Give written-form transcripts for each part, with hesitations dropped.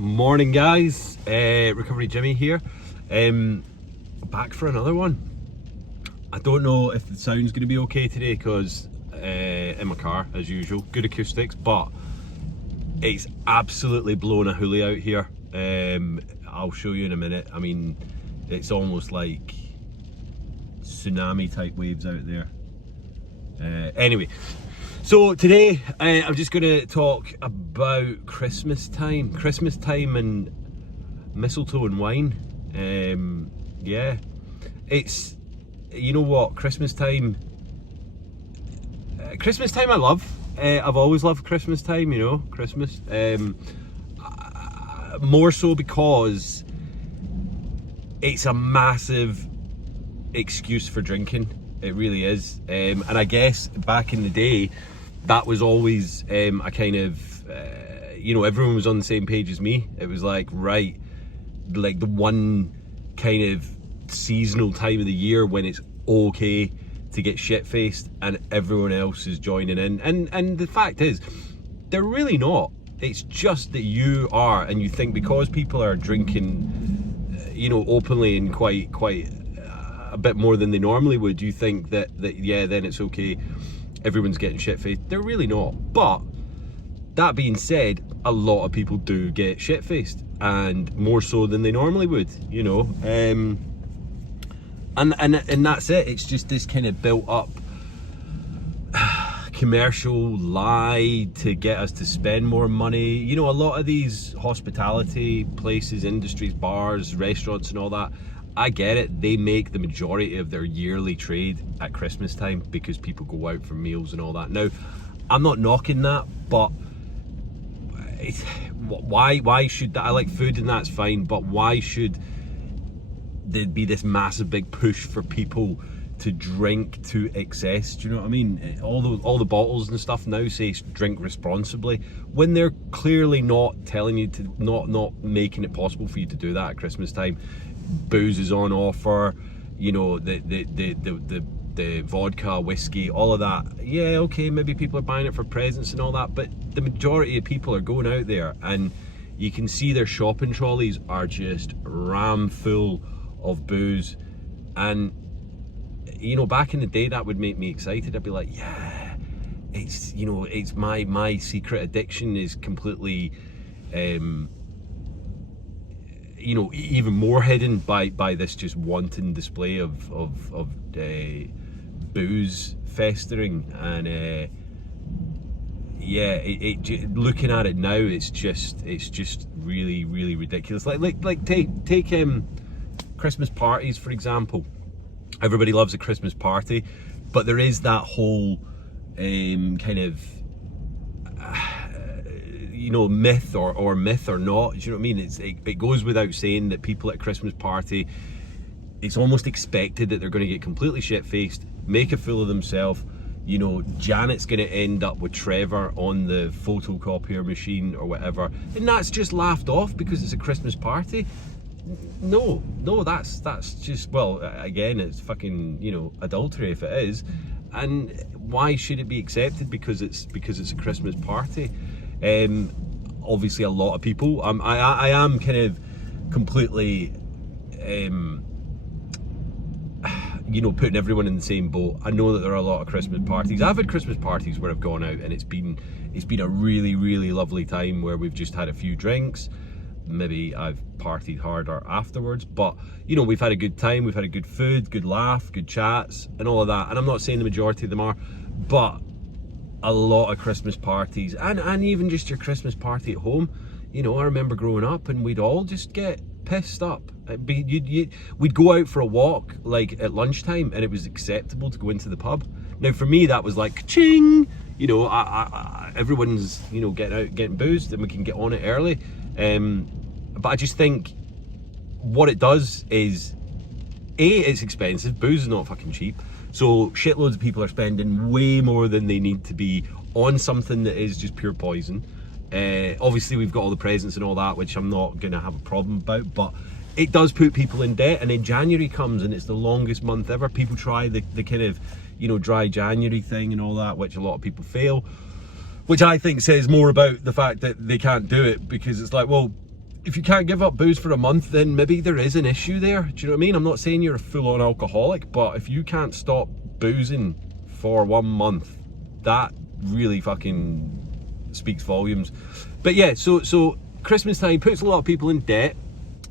Morning guys, Recovery Jimmy here, back for another one. I don't know if the sound's going to be okay today because in my car as usual, good acoustics, but it's absolutely blowing a hoolie out here. I'll show you in a minute. I mean, it's almost like tsunami type waves out there. Anyway, so today I'm just going to talk about Christmas time and mistletoe and wine. Yeah, it's, you know what, Christmas time I love. I've always loved Christmas time, you know, Christmas. More so because it's a massive excuse for drinking. It really is. And I guess back in the day, that was always a kind of, you know, everyone was on the same page as me. It was like, right, like the one kind of seasonal time of the year when it's okay to get shit-faced and everyone else is joining in. And the fact is, they're really not. It's just that you are, and you think because people are drinking, you know, openly and quite a bit more than they normally would, you think that yeah, then it's okay, everyone's getting shit-faced. They're really not. But that being said, a lot of people do get shit-faced, and more so than they normally would, you know. And that's it. It's just this kind of built up commercial lie to get us to spend more money. You know, a lot of these hospitality places, industries, bars, restaurants and all that, I get it, they make the majority of their yearly trade at Christmas time because people go out for meals and all that. Now, I'm not knocking that, but why should that? I like food and that's fine, but why should there be this massive big push for people to drink to excess? Do you know what I mean? All the bottles and stuff now say drink responsibly, when they're clearly not telling you to, not making it possible for you to do that at Christmas time. Booze is on offer, you know, the vodka, whiskey, all of that. Yeah, okay, maybe people are buying it for presents and all that, but the majority of people are going out there and you can see their shopping trolleys are just ram full of booze. And you know, back in the day, that would make me excited. I'd be like, yeah, it's, you know, it's my secret addiction is completely you know, even more hidden by this just wanton display of booze festering. And yeah, looking at it now, it's just really ridiculous. Like take Christmas parties for example. Everybody loves a Christmas party, but there is that whole kind of you know, myth or myth or not, do you know what I mean? It goes without saying that people at a Christmas party, it's almost expected that they're going to get completely shit-faced, make a fool of themselves. You know, Janet's going to end up with Trevor on the photocopier machine or whatever, and that's just laughed off because it's a Christmas party. No, that's just, well, again, it's fucking, you know, adultery if it is. And why should it be accepted because it's a Christmas party? Obviously a lot of people, I am kind of completely you know, putting everyone in the same boat. I know that there are a lot of Christmas parties. I've had Christmas parties where I've gone out and it's been a really lovely time where we've just had a few drinks. Maybe I've partied harder afterwards, but you know, we've had a good time, we've had a good food, good laugh, good chats and all of that. And I'm not saying the majority of them are, but a lot of Christmas parties, and even just your Christmas party at home, you know, I remember growing up and we'd all just get pissed up. We'd go out for a walk like at lunchtime and it was acceptable to go into the pub. Now for me that was like ching, you know, everyone's, you know, getting boozed and we can get on it early. But I just think what it does is, A, it's expensive. Booze is not fucking cheap. So shitloads of people are spending way more than they need to be on something that is just pure poison. Obviously we've got all the presents and all that, which I'm not going to have a problem about, but it does put people in debt. And then January comes and it's the longest month ever. People try the kind of, you know, dry January thing and all that, which a lot of people fail, which I think says more about the fact that they can't do it, because it's like, well, if you can't give up booze for a month, then maybe there is an issue there. Do you know what I mean? I'm not saying you're a full-on alcoholic, but if you can't stop boozing for 1 month, that really fucking speaks volumes. But yeah, so Christmas time puts a lot of people in debt.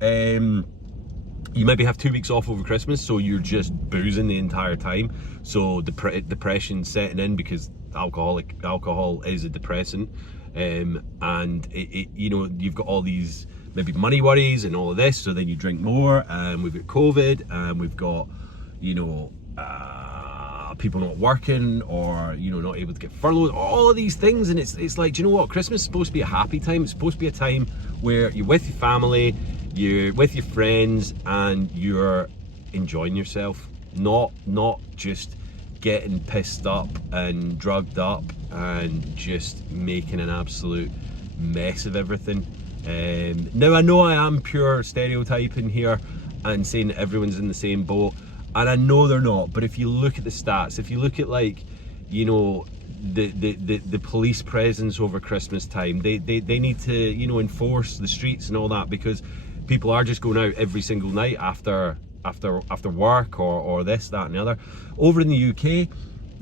You maybe have 2 weeks off over Christmas, so you're just boozing the entire time. So depression setting in, because alcohol is a depressant, and you know, you've got all these maybe money worries and all of this. So then you drink more, and we've got COVID, and we've got, you know, people not working, or, you know, not able to get furloughed, all of these things. And it's like, do you know what? Christmas is supposed to be a happy time. It's supposed to be a time where you're with your family, you're with your friends, and you're enjoying yourself, not just getting pissed up and drugged up and just making an absolute mess of everything. Now, I know I am pure stereotyping here and saying that everyone's in the same boat, and I know they're not. But if you look at the stats, if you look at, like, you know, the police presence over Christmas time, they need to, you know, enforce the streets and all that, because people are just going out every single night after work, or this, that and the other. Over in the UK,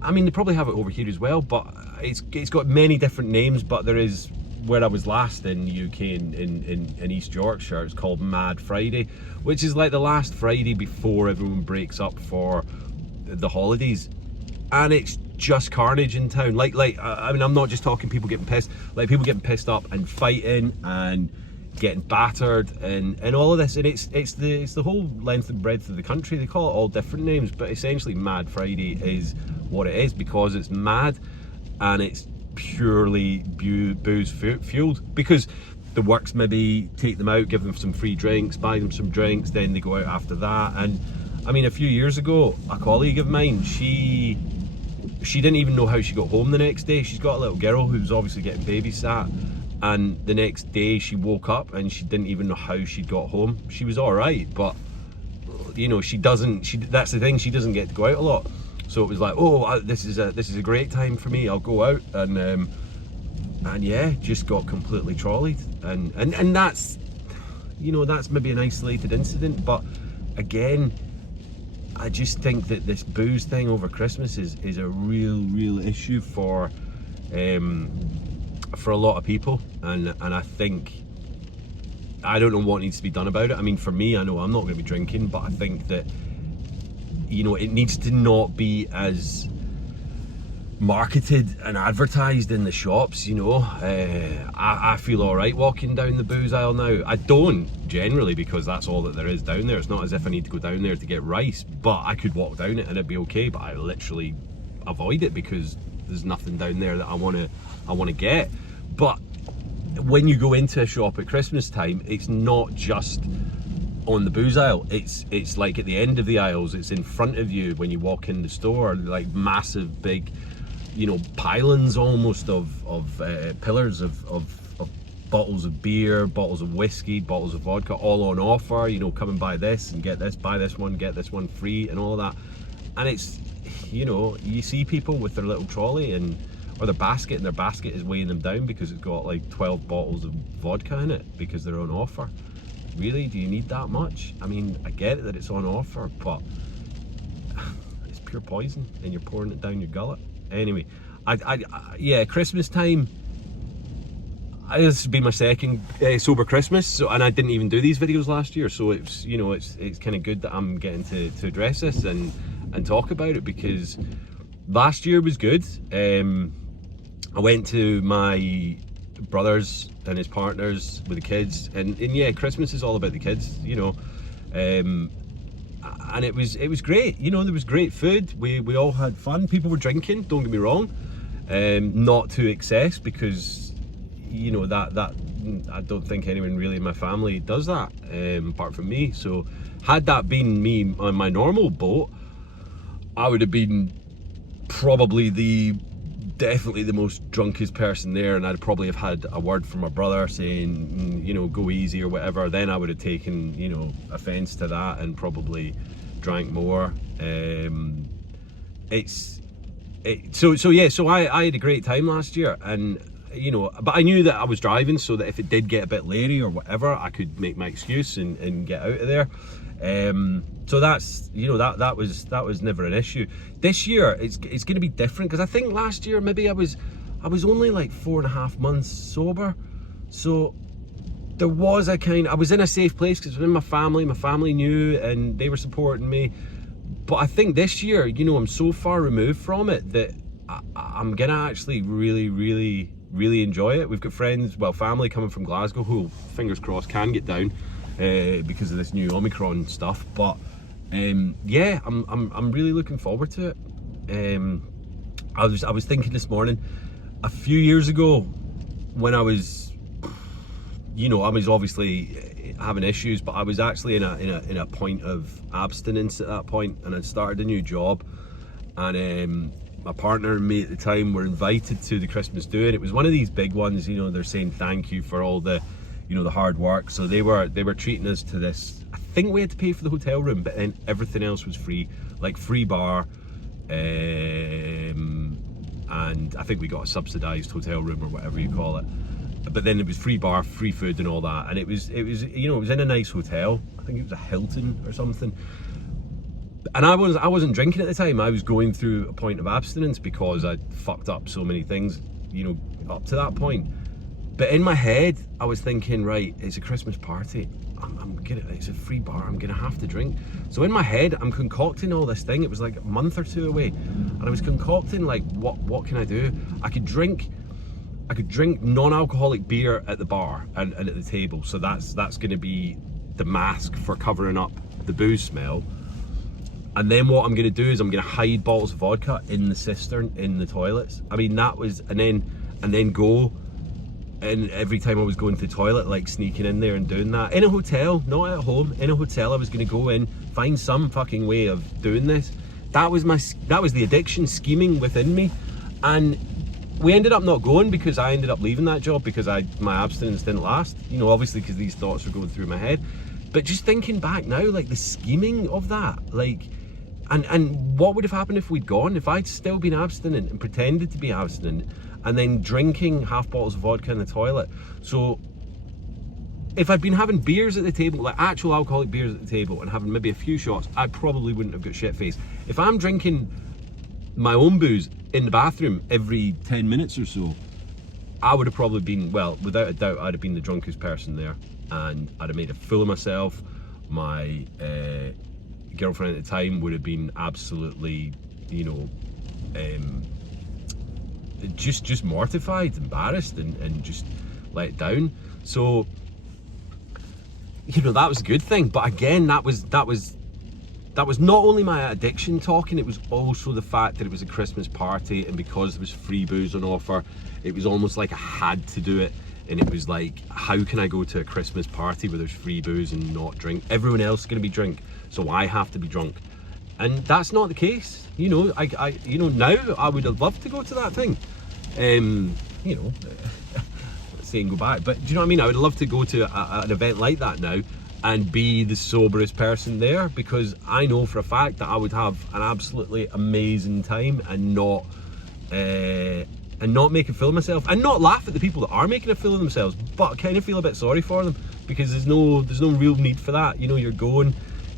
I mean, they probably have it over here as well, but it's got many different names. But there is, where I was last in the UK, in East Yorkshire, it's called Mad Friday, which is like the last Friday before everyone breaks up for the holidays, and it's just carnage in town. Like I mean, I'm not just talking people getting pissed, like people getting pissed up and fighting and getting battered and all of this. And it's the whole length and breadth of the country. They call it all different names, but essentially Mad Friday is what it is, because it's mad and it's purely booze fueled. Because the works maybe take them out, give them some free drinks, buy them some drinks, then they go out after that. And I mean, a few years ago, a colleague of mine, she didn't even know how she got home the next day. She's got a little girl who's obviously getting babysat, and the next day she woke up and she didn't even know how she'd got home. She was all right, but, you know, that's the thing, she doesn't get to go out a lot. So it was like, oh, this is a great time for me, I'll go out. And yeah, just got completely trolleyed. And that's, you know, that's maybe an isolated incident, but again, I just think that this booze thing over Christmas is a real issue for a lot of people, and I think, I don't know what needs to be done about it. I mean, for me, I know I'm not going to be drinking, but I think that, you know, it needs to not be as marketed and advertised in the shops, you know. I feel all right walking down the booze aisle now. I don't generally, because that's all that there is down there. It's not as if I need to go down there to get rice, but I could walk down it and it'd be okay. But I literally avoid it because there's nothing down there that I want to get. But when you go into a shop at Christmas time, it's not just on the booze aisle, it's like at the end of the aisles, it's in front of you when you walk in the store, like massive big, you know, pylons almost of pillars of bottles of beer, bottles of whiskey, bottles of vodka, all on offer. You know, come and buy this and get this, buy this one, get this one free, and all that. And it's, you know, you see people with their little trolley or their basket, and their basket is weighing them down because it's got like 12 bottles of vodka in it because they're on offer. Really, do you need that much? I mean, I get it that it's on offer, but it's pure poison and you're pouring it down your gullet. Anyway, yeah, Christmas time, this has been my second sober Christmas, so, and I didn't even do these videos last year, so it's, you know, it's kind of good that I'm getting to address this and talk about it, because last year was good. I went to my brother's and his partners with the kids, and yeah, Christmas is all about the kids, you know. And it was great, you know. There was great food, we all had fun, people were drinking, don't get me wrong, not to excess, because, you know, that I don't think anyone really in my family does that, apart from me. So had that been me on my normal boat, I would have been probably definitely the most drunkest person there, and I'd probably have had a word from my brother saying, you know, go easy or whatever. Then I would have taken, you know, offense to that and probably drank more. So I had a great time last year, and you know, but I knew that I was driving, so that if it did get a bit leery or whatever, I could make my excuse and get out of there. So that's, you know, that was never an issue. This year it's going to be different, because I think last year maybe I was only like 4.5 months sober, so there was a kind, I was in a safe place because within my family knew and they were supporting me. But I think this year, you know, I'm so far removed from it that I'm gonna actually really enjoy it. We've got friends, well, family coming from Glasgow who, fingers crossed, can get down because of this new Omicron stuff. But yeah, I'm really looking forward to it. I was thinking this morning, a few years ago, when I was, you know, I was obviously having issues, but I was actually in a point of abstinence at that point, and I'd started a new job, and my partner and me at the time were invited to the Christmas do, and it was one of these big ones. You know, they're saying thank you for all the, you know, the hard work. So they were treating us to this. I think we had to pay for the hotel room, but then everything else was free, like free bar, and I think we got a subsidised hotel room or whatever you call it. But then it was free bar, free food and all that, and it was you know, it was in a nice hotel. I think it was a Hilton or something. And I wasn't drinking at the time. I was going through a point of abstinence because I'd fucked up so many things, you know, up to that point. But in my head, I was thinking, right, it's a Christmas party. It's a free bar. I'm gonna have to drink. So in my head, I'm concocting all this thing. It was like a month or two away, and I was concocting like, what can I do? I could drink non-alcoholic beer at the bar and at the table. So that's going to be the mask for covering up the booze smell. And then what I'm going to do is I'm going to hide bottles of vodka in the cistern in the toilets. I mean, that was, and then go, and every time I was going to the toilet, like sneaking in there and doing that in a hotel, not at home. In a hotel, I was going to go in, find some fucking way of doing this. That was the addiction scheming within me. And we ended up not going because I ended up leaving that job because my abstinence didn't last, you know, obviously because these thoughts were going through my head. But just thinking back now, like the scheming of that, like, and what would have happened if we'd gone, if I'd still been abstinent and pretended to be abstinent and then drinking half bottles of vodka in the toilet. So if I'd been having beers at the table, like actual alcoholic beers at the table, and having maybe a few shots, I probably wouldn't have got shit-faced. If I'm drinking my own booze in the bathroom every 10 minutes or so, I would have probably been, well, without a doubt, I'd have been the drunkest person there, and I'd have made a fool of myself. My girlfriend at the time would have been absolutely, you know, just mortified, embarrassed, and just let down. So, you know, that was a good thing. But again, that was not only my addiction talking, it was also the fact that it was a Christmas party, and because there was free booze on offer, it was almost like I had to do it. And it was like, how can I go to a Christmas party where there's free booze and not drink? Everyone else is going to be drunk, so I have to be drunk. And that's not the case. You know, you know, now I would have loved to go to that thing. You know, saying go back, but do you know what I mean? I would love to go to an event like that now and be the soberest person there, because I know for a fact that I would have an absolutely amazing time and not make a fool of myself, and not laugh at the people that are making a fool of themselves, but kind of feel a bit sorry for them, because there's no real need for that. You know, you're going,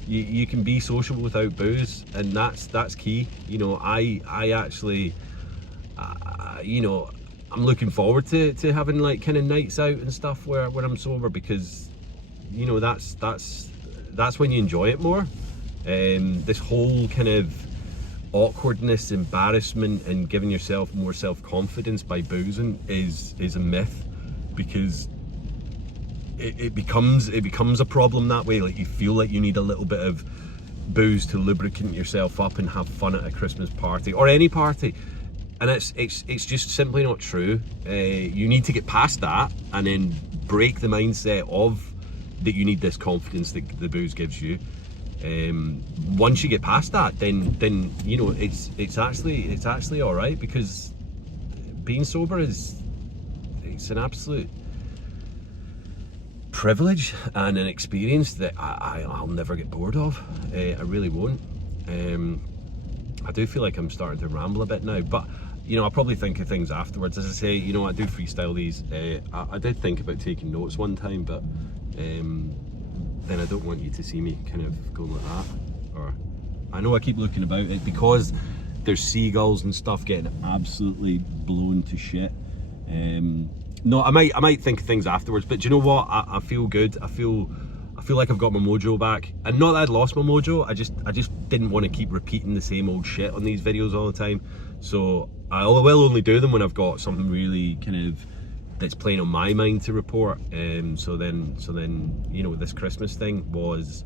you can be sociable without booze, and that's key. You know, I actually, you know, I'm looking forward to having like kind of nights out and stuff where I'm sober, because, you know, that's when you enjoy it more. This whole kind of awkwardness, embarrassment, and giving yourself more self-confidence by boozing is a myth, because it becomes a problem that way. Like, you feel like you need a little bit of booze to lubricate yourself up and have fun at a Christmas party or any party, and it's just simply not true. You need to get past that and then break the mindset of that you need this confidence that the booze gives you. Once you get past that, then you know, it's actually all right, because being sober it's an absolute privilege and an experience that I'll never get bored of. I really won't. I do feel like I'm starting to ramble a bit now, but you know, I'll probably think of things afterwards. As I say, you know, I do freestyle these. I did think about taking notes one time, but then I don't want you to see me kind of going like that. Or I know I keep looking about it because there's seagulls and stuff getting absolutely blown to shit. No, I might think of things afterwards, but do you know what? I feel good. I feel like I've got my mojo back, and not that I'd lost my mojo. I just didn't want to keep repeating the same old shit on these videos all the time. So I will only do them when I've got something really kind of that's playing on my mind to report. So then you know, this Christmas thing was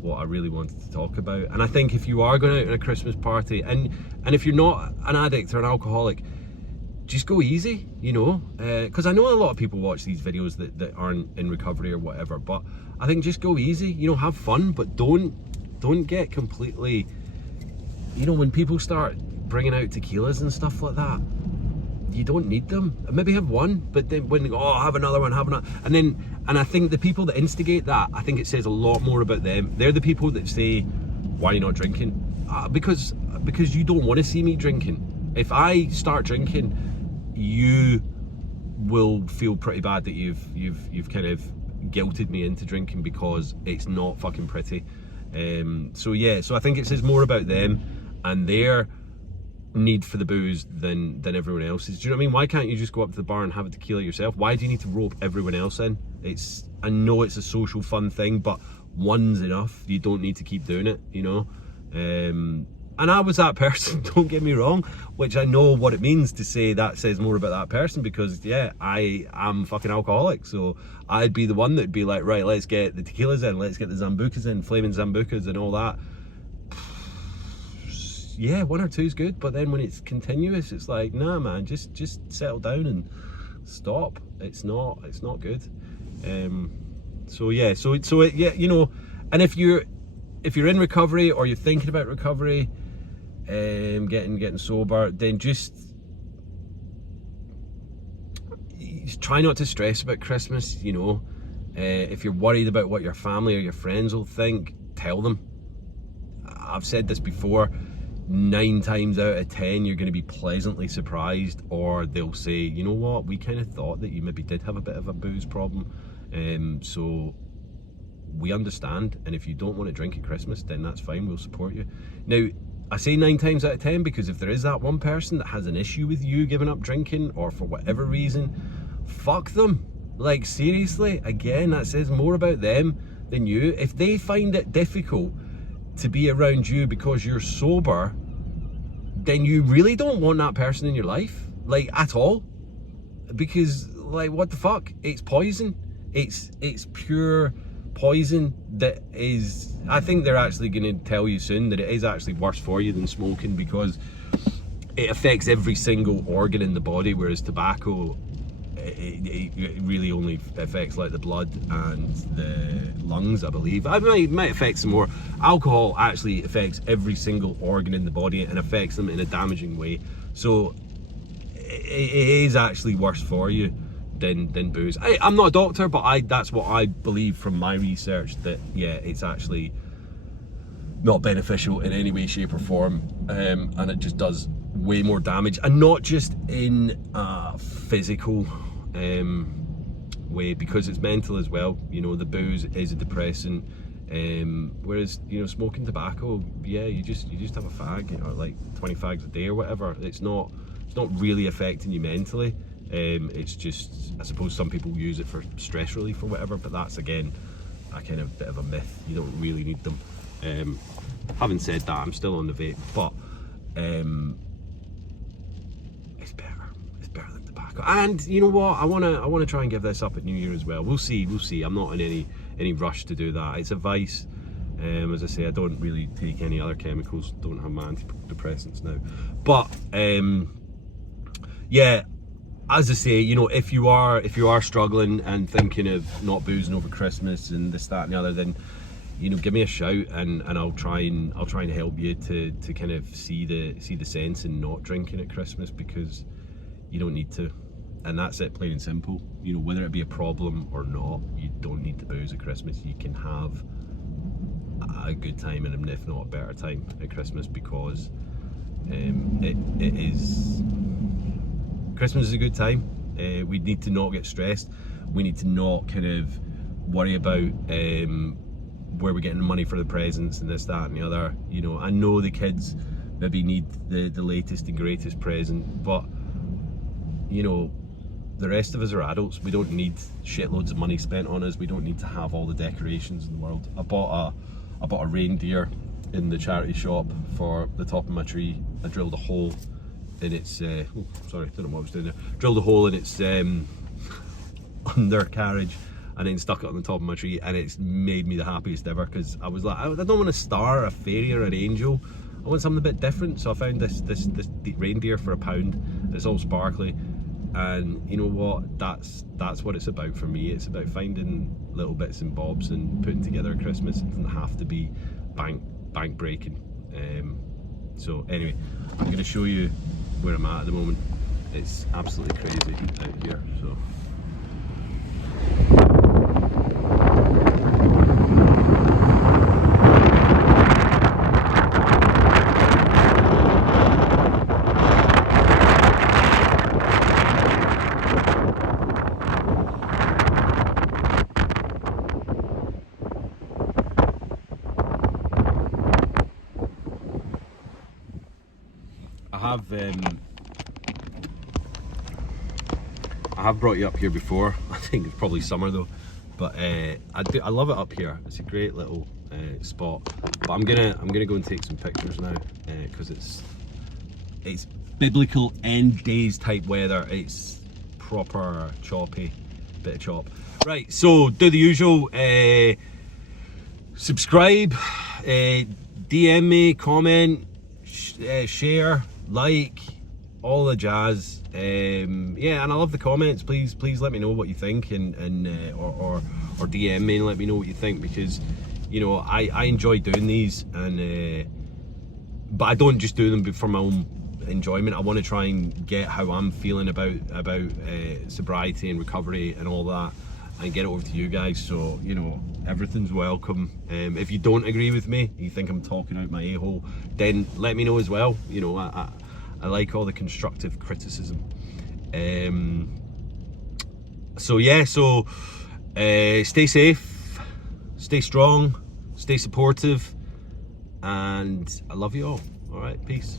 what I really wanted to talk about. And I think if you are going out on a Christmas party, and if you're not an addict or an alcoholic, just go easy, you know, because I know a lot of people watch these videos that aren't in recovery or whatever, but I think just go easy, you know, have fun, but don't get completely, you know, when people start bringing out tequilas and stuff like that, you don't need them. Maybe have one, but then when they go, oh, have another one, and I think the people that instigate that, I think it says a lot more about them. They're the people that say, why are you not drinking? Because you don't want to see me drinking. If I start drinking, you will feel pretty bad that you've kind of guilted me into drinking, because it's not fucking pretty. So yeah, so I think it says more about them and their need for the booze than everyone else's. Do you know what I mean? Why can't you just go up to the bar and have a tequila yourself? Why do you need to rope everyone else in? I know it's a social fun thing, but one's enough. You don't need to keep doing it, you know. And I was that person, don't get me wrong, which I know what it means to say that says more about that person, because yeah, I am fucking alcoholic, so I'd be the one that'd be like, right, let's get the tequilas in, let's get the Zambucas in, flaming Zambucas and all that. Yeah, one or two's good, but then when it's continuous, it's like, nah man, just settle down and stop. It's not good. So yeah, yeah, you know, and if you're in recovery, or you're thinking about recovery, getting sober, then just try not to stress about Christmas, you know. If you're worried about what your family or your friends will think, tell them. I've said this before, 9 times out of 10 you're going to be pleasantly surprised, or they'll say, you know what, we kind of thought that you maybe did have a bit of a booze problem, so we understand, and if you don't want to drink at Christmas, then that's fine, we'll support you. Now, I say 9 times out of 10 because if there is that one person that has an issue with you giving up drinking, or for whatever reason, fuck them. Like, seriously, again, that says more about them than you. If they find it difficult to be around you because you're sober, then you really don't want that person in your life, like, at all. Because, like, what the fuck? It's poison. It's pure poison that is, I think they're actually going to tell you soon that it is actually worse for you than smoking, because it affects every single organ in the body, whereas tobacco, it really only affects like the blood and the lungs, I believe. It might affect some more. Alcohol actually affects every single organ in the body and affects them in a damaging way. So it is actually worse for you than booze. I'm not a doctor, but that's what I believe from my research, that yeah, it's actually not beneficial in any way, shape or form, and it just does way more damage, and not just in a physical way, because it's mental as well. You know, the booze is a depressant, whereas, you know, smoking tobacco, yeah, you just have a fag, or like 20 fags a day or whatever. It's not really affecting you mentally. It's just, I suppose some people use it for stress relief or whatever, but that's again a kind of bit of a myth. You don't really need them. Having said that, I'm still on the vape, but it's better than tobacco. And you know what, I want to try and give this up at New Year as well. We'll see. I'm not in any rush to do that. It's a vice. As I say, I don't really take any other chemicals, don't have my antidepressants now, but yeah, as I say, you know, if you are struggling and thinking of not boozing over Christmas and this, that and the other, then, you know, give me a shout, and I'll try and help you to kind of see the sense in not drinking at Christmas, because you don't need to. And that's it, plain and simple. You know, whether it be a problem or not, you don't need to booze at Christmas. You can have a good time, and if not a better time at Christmas, because it is Christmas is a good time. We need to not get stressed. We need to not kind of worry about where we're getting the money for the presents and this, that and the other. You know, I know the kids maybe need the latest and greatest present, but you know, the rest of us are adults. We don't need shitloads of money spent on us. We don't need to have all the decorations in the world. I bought a reindeer in the charity shop for the top of my tree. I drilled a hole in its oh, sorry, don't know what I was doing there. Drilled a hole in its undercarriage and then stuck it on the top of my tree, and it's made me the happiest ever, because I was like, I don't want a star, a fairy or an angel. I want something a bit different. So I found this reindeer for £1. It's all sparkly, and you know what, that's what it's about for me. It's about finding little bits and bobs and putting together a Christmas. It doesn't have to be bank breaking. So anyway, I'm going to show you where I'm at the moment. It's absolutely crazy out here. So I have brought you up here before. I think it's probably summer though, but I love it up here. It's a great little spot. But I'm gonna go and take some pictures now, because it's biblical end days type weather. It's proper choppy, bit of chop. Right, so do the usual. Subscribe, DM me, comment, share, like, all the jazz. Yeah, and I love the comments. Please let me know what you think, and or DM me and let me know what you think, because you know, I enjoy doing these, and but I don't just do them for my own enjoyment. I want to try and get how I'm feeling about sobriety and recovery and all that, and get it over to you guys. So you know, everything's welcome. If you don't agree with me, you think I'm talking out my a-hole, then let me know as well. You know, I like all the constructive criticism. So yeah, so stay safe, stay strong, stay supportive, and I love you all. All right, peace.